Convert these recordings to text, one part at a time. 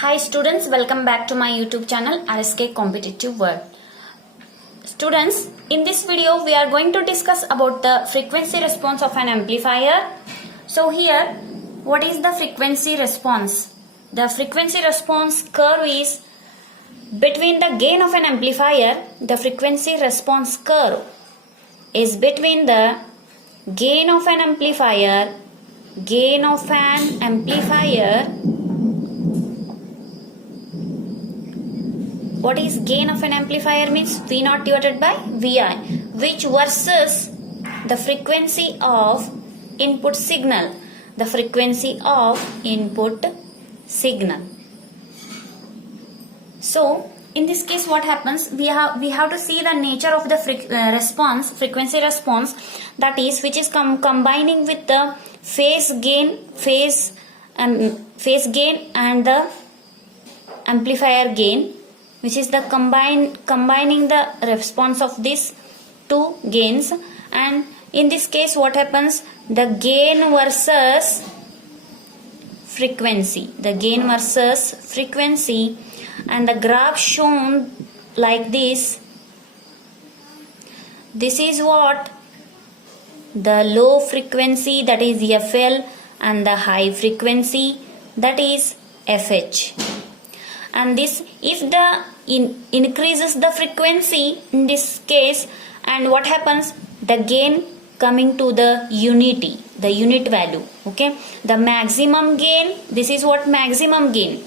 Hi students, welcome back to my YouTube channel RSK Competitive World. Students, in this video we are going to discuss about the frequency response of an amplifier. So here, what is the frequency response? The frequency response curve is between the gain of an amplifier. The frequency response curve is between the gain of an amplifier. What is gain of an amplifier means V0 divided by Vi, which versus the frequency of input signal. The frequency of input signal. So in this case, what happens? We have to see the nature of the frequency response, that is, which is combining with the phase gain and the amplifier gain, which is the combining the response of these two gains. And in this case, what happens? The gain versus frequency, and the graph shown like this. This is what the low frequency, that is FL, and the high frequency, that is FH. And this, if the increases the frequency in this case, and what happens? The gain coming to the unit value. Okay, the maximum gain. This is what maximum gain.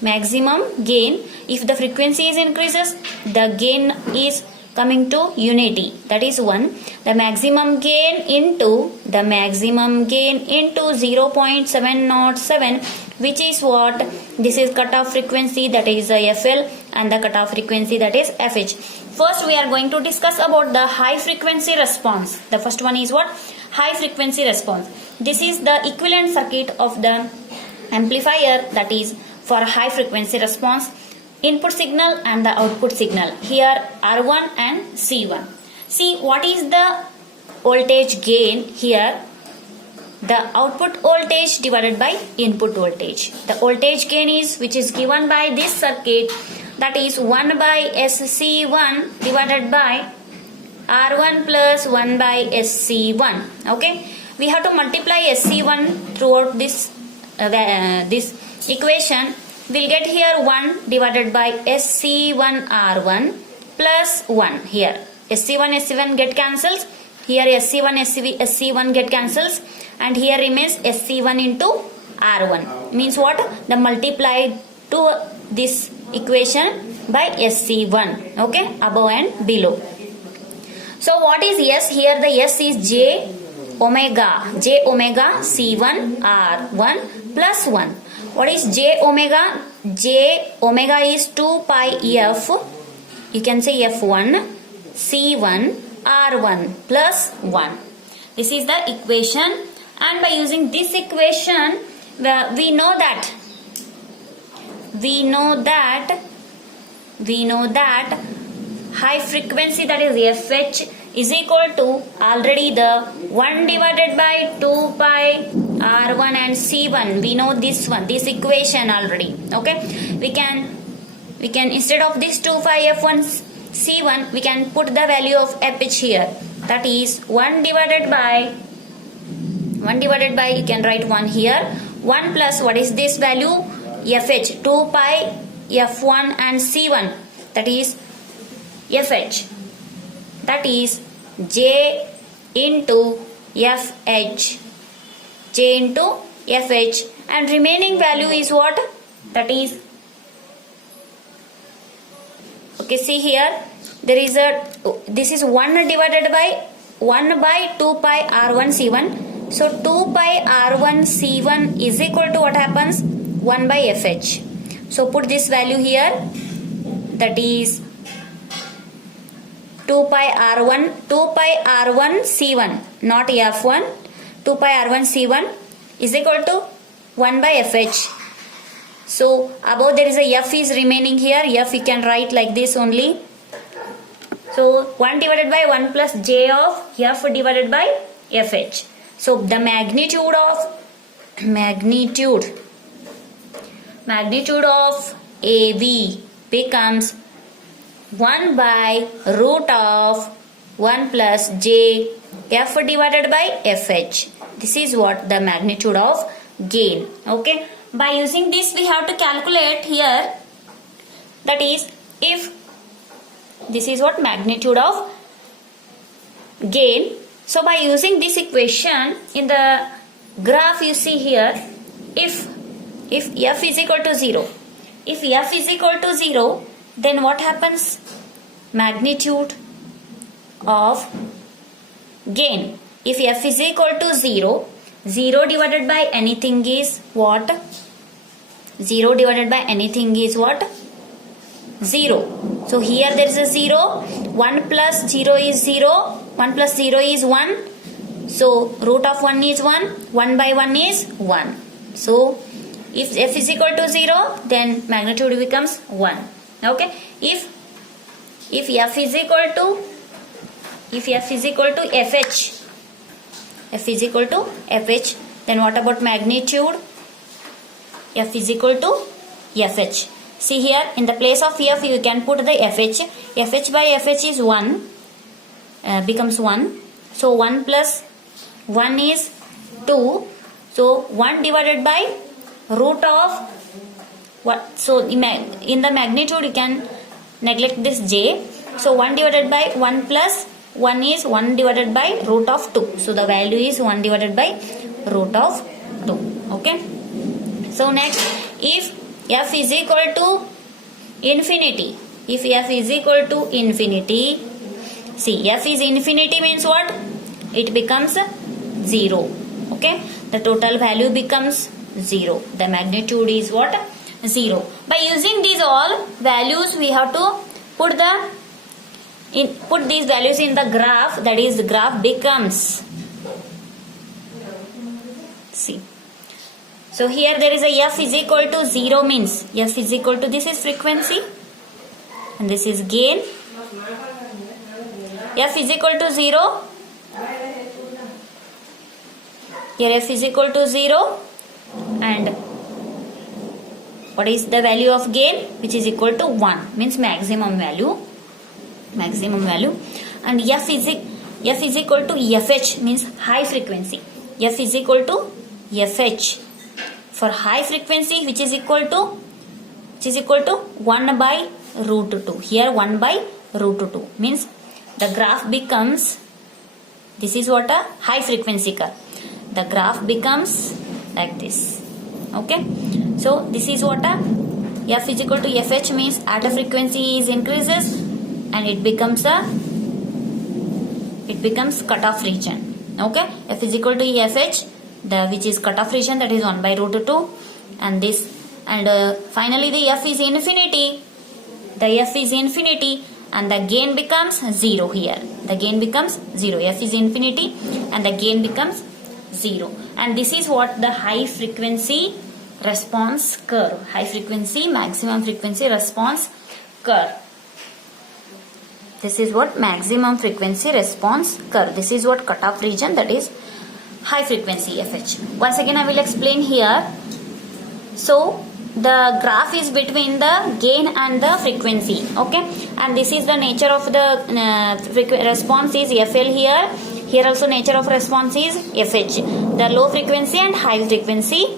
If the frequency is increases, the gain is coming to unity, that is 1. The maximum gain into 0.707, which is what? This is cutoff frequency, that is the FL, and the cutoff frequency, that is FH. First we are going to discuss about the high frequency response. The first one is what? High frequency response. This is the equivalent circuit of the amplifier, that is for high frequency response. Input signal and the output signal. Here R1 and C1. See, what is the voltage gain here? The output voltage divided by input voltage. The voltage gain is, which is given by this circuit, that is 1 by SC1 divided by R1 plus 1 by SC1. Okay, we have to multiply SC1 throughout this equation. We'll get here 1 divided by SC1 R1 plus 1 here. SC1 get cancels. Here SC1 get cancels. And here remains SC1 into R1. Means what? The multiplied to this equation by SC1. Okay, above and below. So what is S? Here the S is J omega C1 R1 plus 1. What is J omega? J omega is 2 pi F. You can say F1 C1 R1 plus 1. This is the equation, and by using this equation, we know that high frequency, that is FH, is equal to already the 1 divided by 2 pi R1 and C1. We know this one, this equation already. Okay, we can instead of this 2 pi F1 C1, we can put the value of FH here, that is 1 divided by, you can write 1 here, 1 plus, what is this value? FH, 2 pi F1 and C1, that is FH, that is J into FH, and remaining value is what? That is, okay, see here, there is this is 1 divided by 1 by 2 pi R1 C1. So 2 pi R1 C1 is equal to what happens? 1 by FH. So put this value here, that is 2 pi R1 C1, not F1. 2 pi R1 C1 is equal to 1 by FH. So above there is a F is remaining here. F you can write like this only. So 1 divided by 1 plus J of F divided by FH. So the magnitude magnitude of AV becomes 1 by root of 1 plus j f divided by fh. This is what the magnitude of gain. Okay. By using this we have to calculate here, that is, if this is what magnitude of gain. So by using this equation in the graph, you see here, if f is equal to 0, if f is equal to 0, then what happens? Magnitude of gain. If f is equal to 0, 0 divided by anything is what? 0 divided by anything is what? 0. So here there is a 0. 1 plus 0 is 0. 1 plus 0 is 1. So root of 1 is 1. 1 by 1 is 1. So if f is equal to 0, then magnitude becomes 1. Okay. If f is equal to fh, f is equal to fh, then what about magnitude? F is equal to fh. See here, in the place of f you can put the fh. fh by fh is 1, becomes 1. So 1 plus 1 is 2. So 1 divided by root of what? So in the magnitude you can neglect this j. So 1 divided by 1 plus 1 is 1 divided by root of 2. So the value is 1 divided by root of 2. Okay. So next, if f is equal to infinity, if f is equal to infinity, see, f is infinity means what? It becomes 0. Okay. The total value becomes 0. The magnitude is what? 0. By using these all values, we have to put these values in the graph. That is, the graph becomes, see. So here there is a f is equal to 0 means f is equal to, this is frequency and this is gain. F is equal to 0. Here f is equal to 0 and what is the value of gain? Which is equal to 1, means maximum value. And f is equal to fh means high frequency. F is equal to fh for high frequency, which is equal to 1 by root 2. Here 1 by root 2 means the graph becomes, this is what a high frequency curve. The graph becomes like this. Okay. So this is what a f is equal to fh means at a frequency is increases and it becomes cutoff region. Okay. F is equal to fh, which is cutoff region, that is 1 by root 2, and this, and finally the f is infinity. The f is infinity and the gain becomes 0 here. The gain becomes 0. F is infinity and the gain becomes 0. And this is what the high frequency response curve. High frequency, maximum frequency response curve. This is what maximum frequency response curve. This is what cutoff region, that is high frequency FH. Once again I will explain here. So the graph is between the gain and the frequency. Okay. And this is the nature of the response is FL here. Here also nature of response is FH. The low frequency and high frequency